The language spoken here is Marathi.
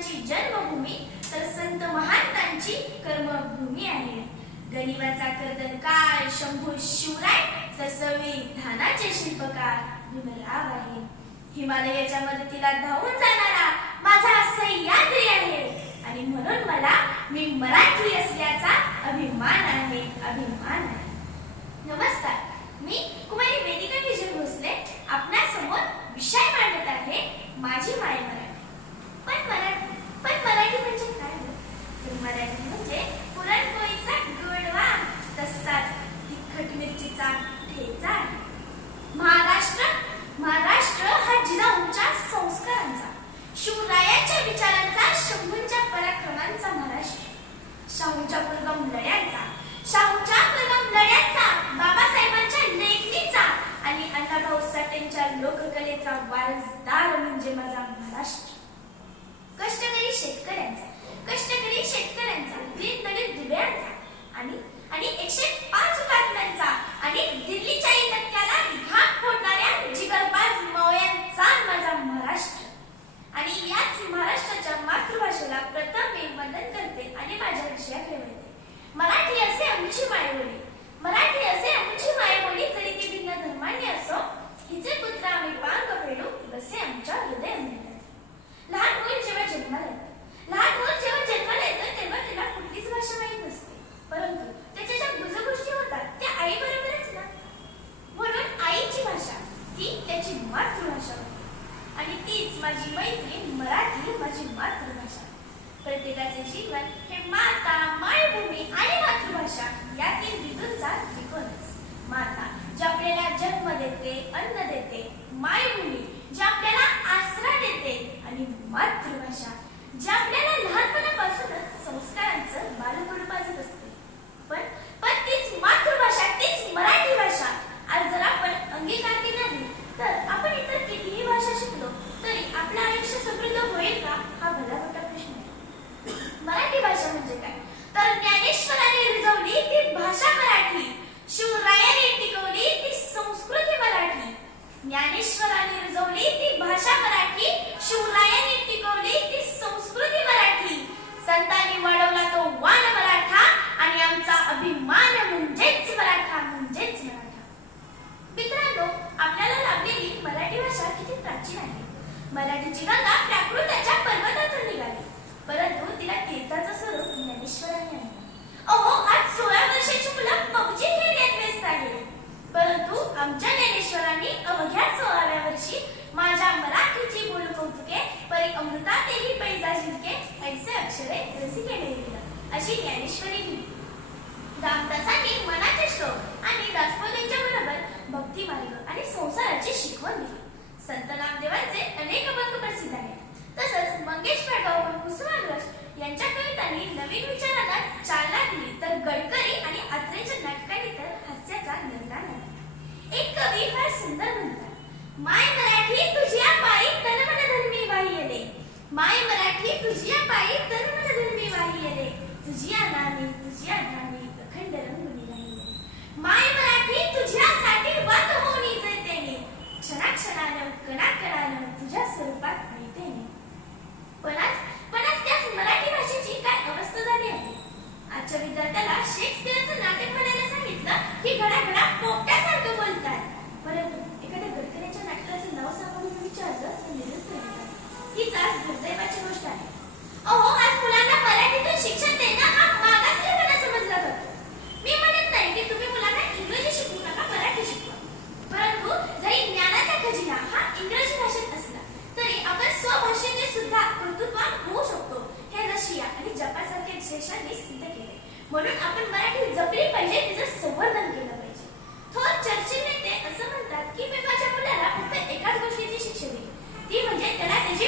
पुरुषांची जन्मभूमी तर संत महांतांची कर्मभूमी आहे. गनिवाचा कर्दनकार शंभू शिवराय तर संविधानाचे शिल्पकार भीमराव आहे. हिमालयाच्या मदतीला धावून जाणारा माझा सह्याद्री आहे आणि म्हणून मला मी मराठी असल्याचा अभिमान आहे. नमस्कार, मी कुमारी वेदिका विजय भोसले आपणासमोर विषय मांडत आहे माझी माय मराठी. पण मराठी म्हणजे काय? तर मराठी म्हणजे पुरणपोळीचा गोडवा तसाच तिखट मिरचीचा ठेचा. महाराष्ट्र हा जिजाऊंच्या संस्कारांचा, शिवरायांच्या विचारांचा, शंभूंच्या पराक्रमांचा महाराष्ट्र. शाहूंच्या दुर्गम लढ्यांचा, बाबासाहेबांच्या लेखणीचा आणि अण्णाभाऊ साठेंच्या लोककलेचा वारसदार म्हणजे माझा महाराष्ट्र. कष्टकरी शेतकऱ्यांचा, दीनदलित दुबळ्यांचा आणि 105 हुतात्म्यांचा आणि दिल्लीच्या इतक्याला घाम फोडणाऱ्या जिगरबाज मवयांचा माझा महाराष्ट्र. आणि याच महाराष्ट्राच्या मातृभाषेला प्रथम मी वंदन करते आणि माझ्या विषयाकडे वळते. मराठी असे आमची मायबोली, जरी ती भिन्न धर्मांनी असो, हिचे पुत्र आम्ही पांग फेडू असे आमच्या हृदय म्हणतात. लहान मूल जेव्हा जन्माला येतं तेव्हा त्याला कुठलीच भाषा माहीत नसते, परंतु त्याच्या ज्या गुजगोष्टी होतात त्या आई बरोबरच ना. म्हणून आईची भाषा ती त्याची मातृभाषा होती आणि तीच माझी मैत्रीण मराठी, माझी मातृभाषा. प्रत्येकाचे जीवन हे माता, मायभूमी आणि मातृभाषा या तीन बिंदूंचा त्रिकोणच. माता जी आपल्याला जन्म देते, अन्न देते, मायभूमी जी आपल्याला आसरा देते आणि मातृभाषा जी आपल्याला लहानपणापासूनच संस्कारांचं बालपण पाजत असते. पण तीच मातृभाषा, तीच मराठी भाषा आज जर आपण अंगीकारली नाही तर आपण इतर कितीही भाषा शिकलो तरी आपलं आयुष्य समृद्ध होईल का, हा भला मोठा प्रश्न आहे. मराठी भाषा म्हणजे काय? तर ज्ञानेश्वरांनी रुजवली ती भाषा मराठी, शिवरायांनी टिकवली ती संस्कृती मराठी. ज्ञानेश्वरांनी रुजवली ती भाषा मराठी, शिवरायांनी टिकवली ती संस्कृती मराठी. संतांनी वाढवला तो वाण मराठा आणि आमचा अभिमान म्हणजेच मराठा. मित्रांनो, आपल्याला लाभलेली मराठी भाषा किती प्राचीन आहे. मराठीची गंगा प्राकृताच्या पर्वतातून निघाली, परंतु तिला तीर्थाचं स्वरूप ज्ञानेश्वरांनी आणलं. आज 16 वर्षाची मुलं पबजी खेळण्यात व्यस्त आहेत, परंतु आमच्या ज्ञानेश्वरांनी अवघ्या 16व्या वर्षी माझ्या मराठीची बोल कौतुके परी अमृतातेही पैजा जिंके ऐसे अक्षरे रसिके लिहिलं अशी ज्ञानेश्वरी लिहिली. रामदासांनी मनाचे श्लोक आणि दासबोधींच्या बरोबर भक्ती मार्ग आणि संसाराची शिकवण दिली. संत नामदेवांचे अनेक अभंग प्रसिद्ध आहेत. तसंच मंगेश पडगावकर, कुसुमाग्रज यांच्या कवितांनी नवीन विचारांना चालना दिली, तर गडकरी आणि आत्रेच्या नाटकांनी तर हास्याचा निर्धार झाला. एक कवी फार सुंदर म्हणतात, माय मराठी तुझ्या पायी तन मन धर्मी वाहिये रे. माय मराठी तुझ्या पायी तन मन धर्मी वाहिये रे. तुझ्या नामी अखंड रंगुनी राहिये. माय मराठी तुझ्यासाठी वाद होऊनी जैतेने, क्षणाक्षणानं कणाकणानं तुझ्या स्वरूपात मिळतेने. पण आज त्याच मराठी भाषेची काय अवस्था झाली आहे. आजच्या विद्यार्थ्याला शेक्सपियरचं नाटक म्हणायला सांगितलं की घडाघडा पोपट्यासारखं बोलतात, परंतु एखाद्या गडकरीच्या नाटकाचं नाव सांगून विचारलं तर निरुत्तर येतात. हीच आज दुर्दैवाची गोष्ट आहे. आज मुलांना मराठीतून शिक्षण देणं हा मागासलेपणा समजला जातो. मी म्हणत नाही की तुम्ही मुलांना इंग्रजी शिकवू नका, मराठी शिकवा, परंतु जरी ज्ञानाचा खजिना हा इंग्रजी भाषेत असला तरी आपण स्वभाषेने सुद्धा कर्तृत्वान होऊ शकतो, हे रशिया आणि जपानसारख्या देशांनी सिद्ध केले. म्हणून आपण मराठी जपली पाहिजे, तिचं संवर्धन केलं पाहिजे. थोर चर्चिल नेते असं म्हणतात की मी माझ्या मुलाला फक्त एकाच गोष्टीची शिक्षा दिली, ती म्हणजे त्याला त्याची